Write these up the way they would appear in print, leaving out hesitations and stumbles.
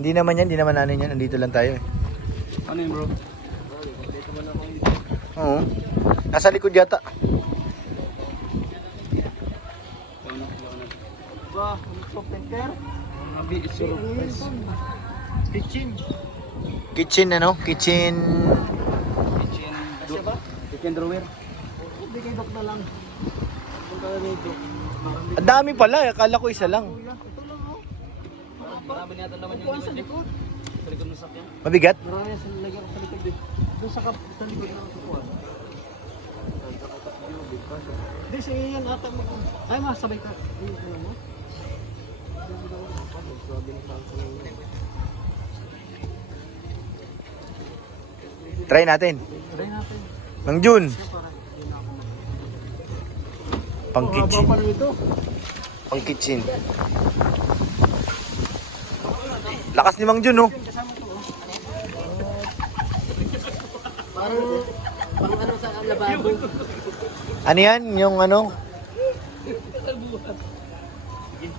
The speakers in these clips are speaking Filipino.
Hindi naman yan, hindi naman ano yan. Nandito lang tayo eh. Ano yun bro? Oo. Nasa likod yata. Ba, penter? Kitchen. Kitchen ano? Kitchen. Kitchen drawer. Hindi kay Dok na lang. Punta na dito. Ang dami pala. Akala ko isa lang. Ito lang oh. Marami na naman yung sa likod. Sa likod ng sakyan. Mabigat? Marami sa lagyan ko sa likod eh. Doon sa likod na ako kuha. Hindi, siya yan ata mo. Ay, masabay ka. Ano mo? Try natin. Try natin. Mang Jun. Pang kitchen. Pa rin ito. Pang kitchen. Lakas ni Mang Jun, oh. Pang ano sa lababo. Ano yan? Yung ano?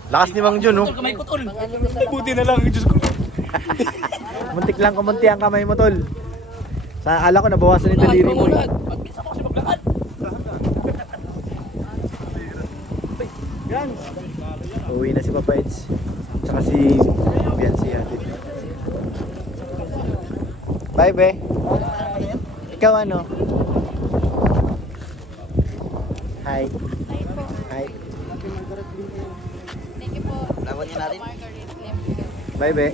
Lakas ni Mang Jun, oh. Kamay ko tol. Buti na lang, Diyos ko. Muntik lang kumunti ang kamay mo, tol. Sa ala ko, nabawasan yung daliri mo. Pag-bisa ko kasi maglakad. Yan. Uwi na si Papa Eds. Tsaka si Biancy hatid. Bye, be. Ikaw ano? Hi. Hi. Thank you po. Lawan niya natin. Margaret Lemke. Bye, be.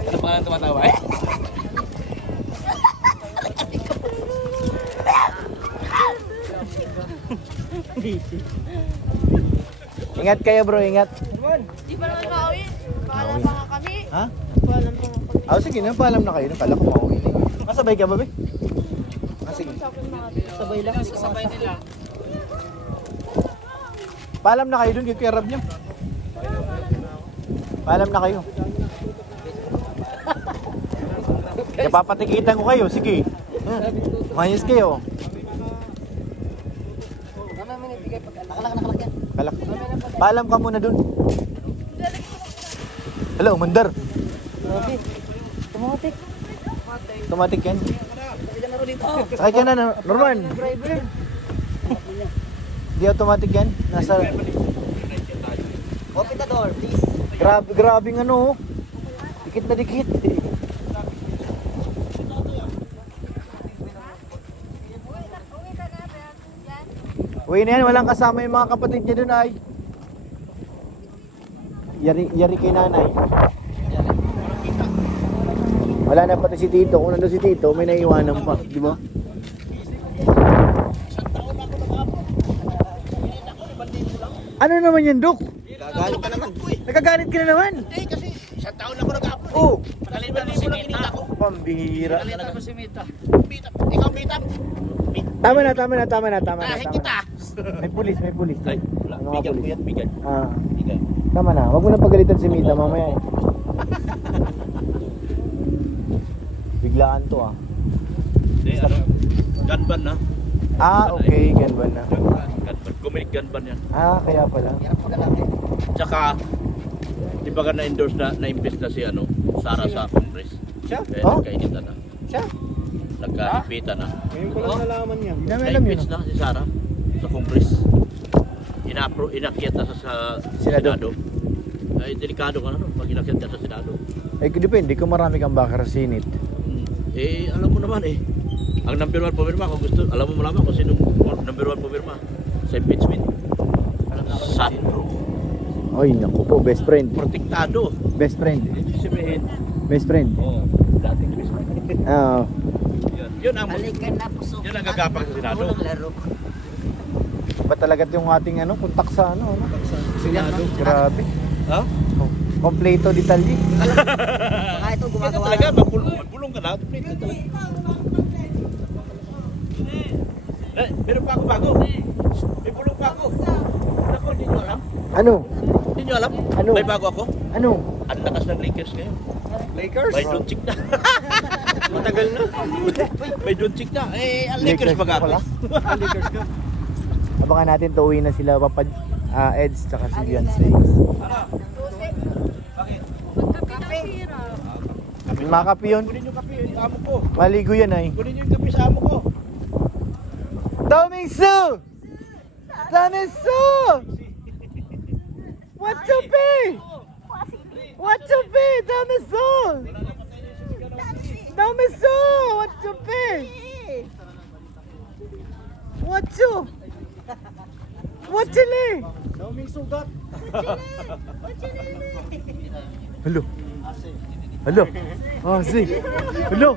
Ano pa nga tumatawa eh? Ingat kayo, bro. Ingat. Di pa naman makawin. Paalam pa nga kami. Ha? Paalam pa nga kami. Ah, sige na. Paalam na kayo. Nakala ko mauwi na. Masabay ka ba, be? Ah, sige. Sa akin mga Sabay lang kasi sabay nila. Paalam na kayo dun. Kaya Kuya Rab nyo. Paalam na kayo. Napapatikitan ko kayo. Sige. Mayos kayo. Nakalak yan. Kalak. Paalam ka muna dun. Hello, Mandar. Grabe. Tumatik. Automatic yan. Sabi na rin dito. Sakay ka na, Norman. Driver. Di automatic yan. Nasa... Open the door, please. Grabing ano. Dikit na dikit. Uwi na yan. Walang kasama yung mga kapatid niya dun ay. Yari kay nanay. Wala na pati si Tito. Kung nandun si Tito, may naiwanan pa. Di ba? Ano naman yan, Dok? Gagalit ka naman. Nagagalit ka na naman. Hindi kasi isang taon ako nag-upload. Oh, Nakalimutan mo si Mita. pambihira. Nakalimutan mo si Mita. Ikaw Mita. Tama na. Dahil kita. May pulis. Ay, Ano nga bigan ko pulis? yan, bigan. Ah, Bigan. tama na. Huwag mo na pagalitan si Mita mamaya eh. Biglaan to ah. Hindi, ano, gunban na. Ah, okay. Ganun na. Gunban. Guminig gunban yan. Ah, kaya pala. Tsaka, di ba ka na-endorse na-impress na si ano, Sara sa Congress? Siya? Kaya Oh? nagkainitan na. Siya? Nagkahipitan na. Ngayon ko lang nalaman yan. Hindi namin alam yun. Na-impress na si Sara sa Congress. Inakyat na sa Senado. Senado. Ay, delikado ka na no, pag inakyat ka sa Senado. Eh, depende kung marami kang backer sa Senate. Eh, alam mo naman eh. Ang number 1 pumirma, kung gusto, alam mo malaman kung sino number 1 pumirma sa impeachment. Sandro. Oy, naku po. Best friend. Protektado. Best friend. Ibig sabihin, Best friend. oh, dating Chris. Ah, Yun ang yun ang gagapang sa Senado. ba talaga yung ating ano, kontak sa ano, ano? Senado. Grabe. Ha? Kompleto detalye. Baka ito Ito gumagawa. talaga, magpulong ka na. Ito talaga. Meron pa ako bago. May pulong pa ako. Ako, hindi nyo alam. Ano? Hindi nyo alam? Ano? May bago ako. Ano? Ang lakas ng Lakers ngayon. Lakers? May Doncic na. Matagal na. May Doncic na. Eh, ang Lakers Lakers baga ako. pala. Lakers ka. Abangan natin, tuuwi na sila Papa Eds tsaka si Beyonce. Mga kape yun. Kunin yung kape, yung amo ko. Maligo yan ay. Kunin yung kape sa amo ko. Dominsu! Dominsu! What's up, eh? What's up, eh? Dominsu! Dominsu! What's up, eh? What's up? What's up, eh? Daming sugat. Hello. Hello. Oh, si. Hello.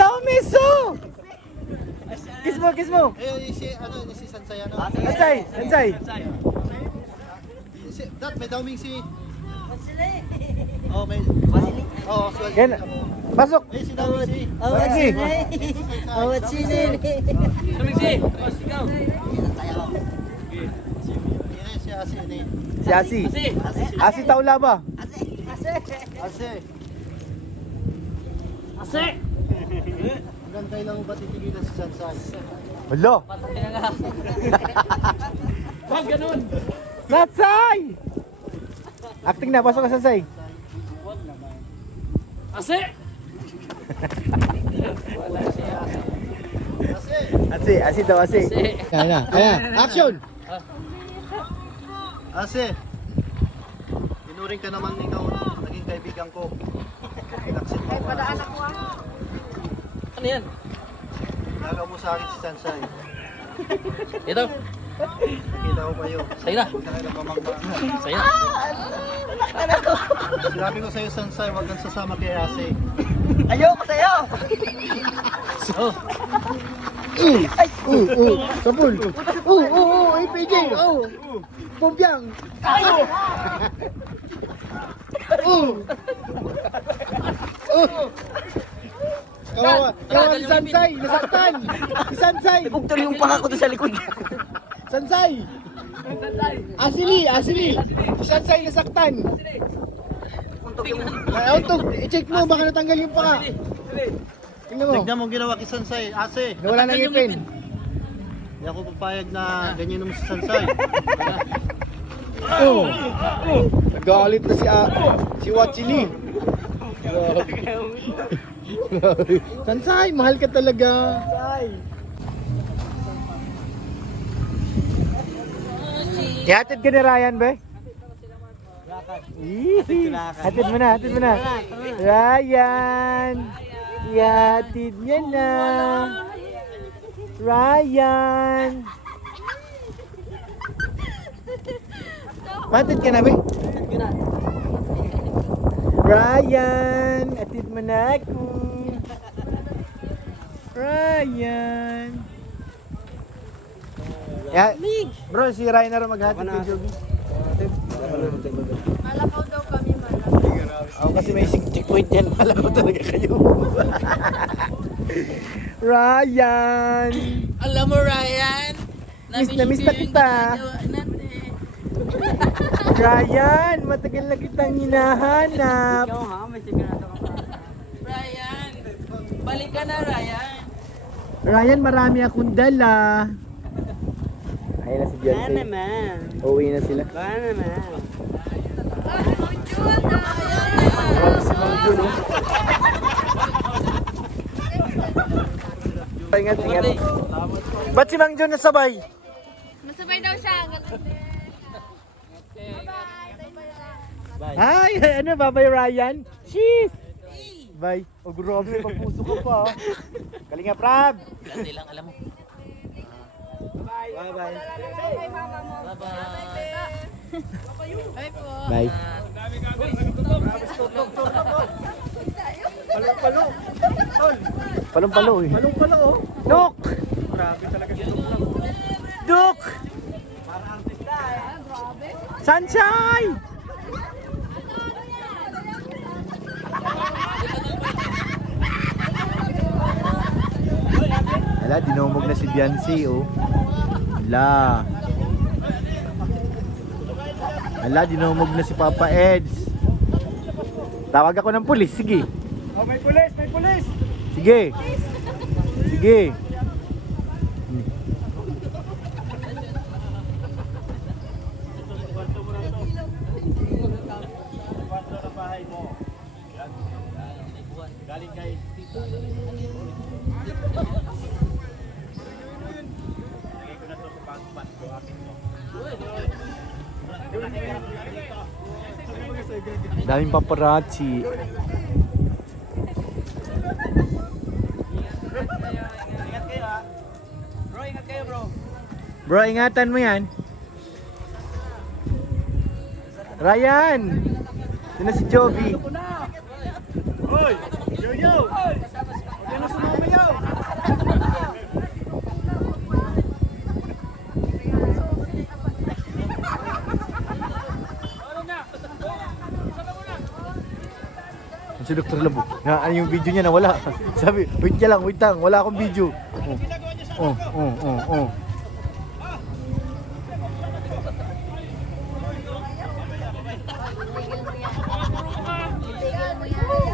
Dominsu! Kiss mo, kiss mo. Si Sansay ano? Sansay, Sansay. Dat, may dauming si... Oh, may... Oh, si... Yan. Pasok. Eh, si dauming si... Lagi. Si Asi ni. Si Asi. Asi Taula ba? Asi. Hanggang kailan mo ba titigilan si Sansay? Hello. Wag ganun! Sansay! Acting na, pasok ka Sansay. Asi! Asi daw, Asi. Ayan na, action! Asi! Tinuring ka naman ikaw, naging kaibigan ko. Pinaksit mo. Ay, padaanak mo ah. Ano yan? Nagaw mo sa akin si Sansay. Ito, Nakita ko kayo. sa'yo na. Kaya na pamangma. Sa'yo na. Sinabi ko sa'yo, Sansay, huwag kang sasama kay Asi. Ayoko sa'yo! Oh, Kapul. Ay, PJ. Pumbyang. Kawawa si Sansay, nasaktan. Si Sansay. bugtol yung panga ko doon sa likod. Sansay. Asili. Si Sansay nasaktan. Untog, i-check mo, baka natanggal yung paka. Tingnan mo. Tignan mo ang ginawa kay Sansay, Asi. Nawala ng ngipin. Hindi ako papayag na ganyan mo si Sansay. Nagalit na si Wachili. Sansay, mahal ka talaga. Ihatid ka ni Ryan, be? Hatid mo na. Ryan! Ihatid niya na. Ryan! Hatid ka na, be? Ryan! Hatid mo na ako. Ryan! Ya, bro, si Ryan na rin maghatid kay Jogi. Malakaw daw kami, malakaw. Ako kasi may checkpoint yan. Wala ko talaga kayo. Ryan! Alam mo, Ryan, Miss na kita. Ryan, matagal na kitang hinahanap. Ryan, balik ka na, Ryan. Ryan, marami akong dala. Ayun na si Beyonce. naman. Uuwi na sila. Baka naman. Grabe si Mang Jun, oh. Ingat. Ba't si Mang Jun nasabay? Masabay daw siya. Ay, ano, babay Ryan? Cheese! Bye. O, grabe, magpuso ka pa. Kalinga, Prab! Dati lang, alam mo. Bye-bye. Bye po. Bye. Palong-palo eh. Palong-palo oh. Duk! Grabe talaga si Duk lang. Duk! Sunshine! Wala, dinumog na si Beyonce, oh. Wala. Wala, dinumog na si Papa Eds. Tawag ako ng pulis, sige. Oh, may pulis! Sige. Sige. Galing kay tita. Lagay ko na to sa pangpat ko. Akin mo. Daming paparazzi. Ingat kayo ha. Bro, ingat kayo bro. Bro, ingatan mo yan. Ryan! Sino si Joby? Hoy! Yo yo! Huwag na sumabayaw! Si Dr. Labo. Na ano yung video niya na wala. Sabi, wait lang, wala akong video. Oh.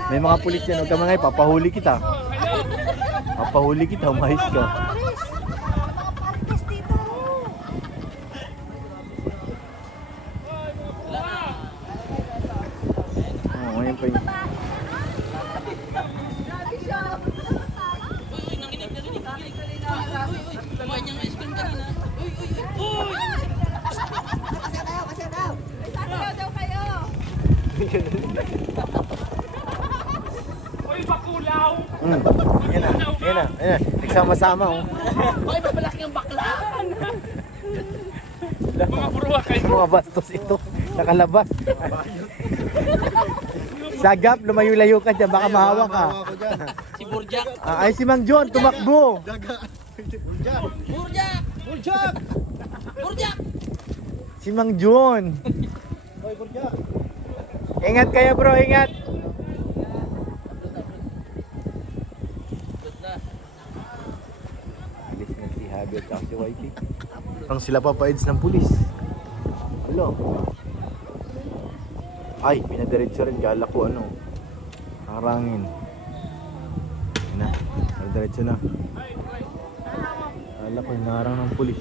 May mga pulis yan, huwag ka mangay, papahuli kita. Papahuli kita, umayos ka. Oh, ngayon pa yun. Kumain niya ng ice cream kanina. Sasayaw daw kayo. Yan na. Nagsama-sama oh. Ay, mabalaki ang bakla. Mga bastos ito, nakalabas. Sagap, lumayo-layo ka dyan, baka mahawa ka. Ako dyan. Si Burjak. Ay, si Mang John, tumakbo. Daga. Burjak. Burjak! Burjak. Burjak! Si Mang John. Hoy, Burjak. Ingat kayo bro, ingat. Alis na si Javier at si YK. Parang sila pa-aids ng pulis. Hello. Ay, pinadiretso rin. Kala ko ano. Harangin. Yan na. Pinadiretso na. Kala ko hinarang ng pulis.